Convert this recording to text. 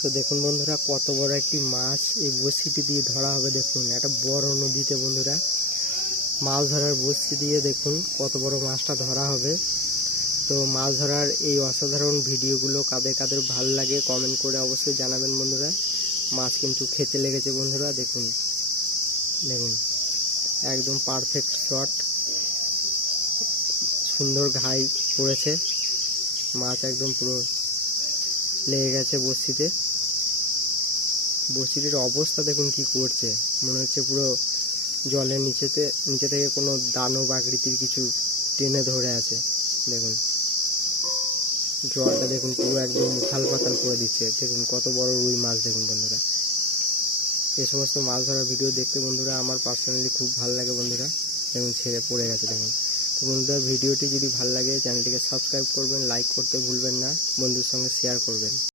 তো দেখুন বন্ধুরা, কত বড় একটি মাছ এই বড়শিটি দিয়ে ধরা হবে। দেখুন একটা বড় নদীতে বন্ধুরা মাছ ধরার বড়শি দিয়ে দেখুন কত বড় মাছটা ধরা হবে। তো মাছ ধরার এই অসাধারণ ভিডিওগুলো কাদের কাদের ভালো লাগে কমেন্ট করে অবশ্যই জানাবেন বন্ধুরা। মাছ কিন্তু খেতে লেগেছে বন্ধুরা। দেখুন দেখুন একদম পারফেক্ট শট, সুন্দর ঘাই পড়েছে, মাছ একদম পুরো লেগে গেছে বড়শিতে। বড়শিটির অবস্থা দেখুন কি করছে, মনে হচ্ছে পুরো জলের নিচে থেকে কোনো দানব আকৃতির কিছু টেনে ধরে আছে। দেখুন জলটা দেখুন পুরো একদম উথাল পাতাল করে দিচ্ছে। দেখুন কত বড় রুই মাছ। দেখুন বন্ধুরা, এই সমস্ত মাছ ধরার ভিডিও দেখতে বন্ধুরা আমার পার্সোনালি খুব ভালো লাগে বন্ধুরা। দেখুন ছেড়ে পড়ে গেছে দেখুন। তো বন্ধুরা, ভিডিওটি যদি ভালো লাগে চ্যানেলটিকে সাবস্ক্রাইব করবেন, লাইক করতে ভুলবেন না, বন্ধুর সঙ্গে শেয়ার করবেন।